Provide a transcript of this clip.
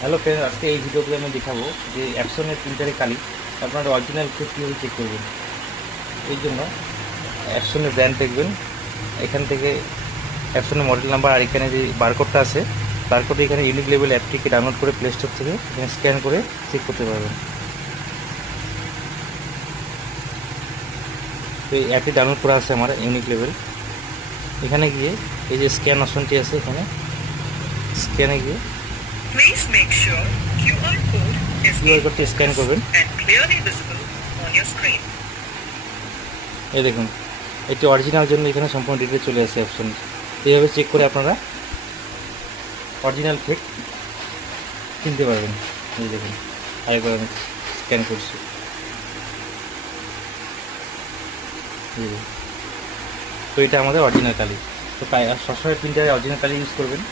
Hello friend, আজকে এই ভিডিওতে আমি দেখাবো যে অ্যাপসনের প্রিন্টারে কালি আপনার অরিজিনাল চেক কীভাবে চেক করবেন। এই জন্য অ্যাপসনের ব্র্যান্ড দেখবেন, এখান থেকে অ্যাপসনের মডেল নাম্বার আর এখানে যে বারকোডটা আছে, বারকোডে এখানে ইউনিক লেভেল অ্যাপটিকে ডাউনলোড করে প্লে স্টোর থেকে এখানে স্ক্যান করে চেক করতে পারবেন। তো এই অ্যাপটি ডাউনলোড করা আছে আমার ইউনিক লেভেল। এখানে গিয়ে এই যে স্ক্যান অপশনটি আছে, এখানে স্ক্যানে গিয়ে Please make sure QR code is QR in কোডটি স্ক্যান focus করবেন। and clearly visible on your screen. এই দেখুন, এটি অরিজিনাল জন্য এখানে সম্পূর্ণ ডিটেল চলে আসে অপশন। এইভাবে চেক করে আপনারা অরিজিনাল ফেক কিনতে পারবেন। এই দেখুন, আরেকবার আমি স্ক্যান করছি। এই দেখুন। তো এটা আমাদের অরিজিনাল কালি। তো সবসময় প্রিন্টারে অরিজিনাল কালি ইউজ করবেন।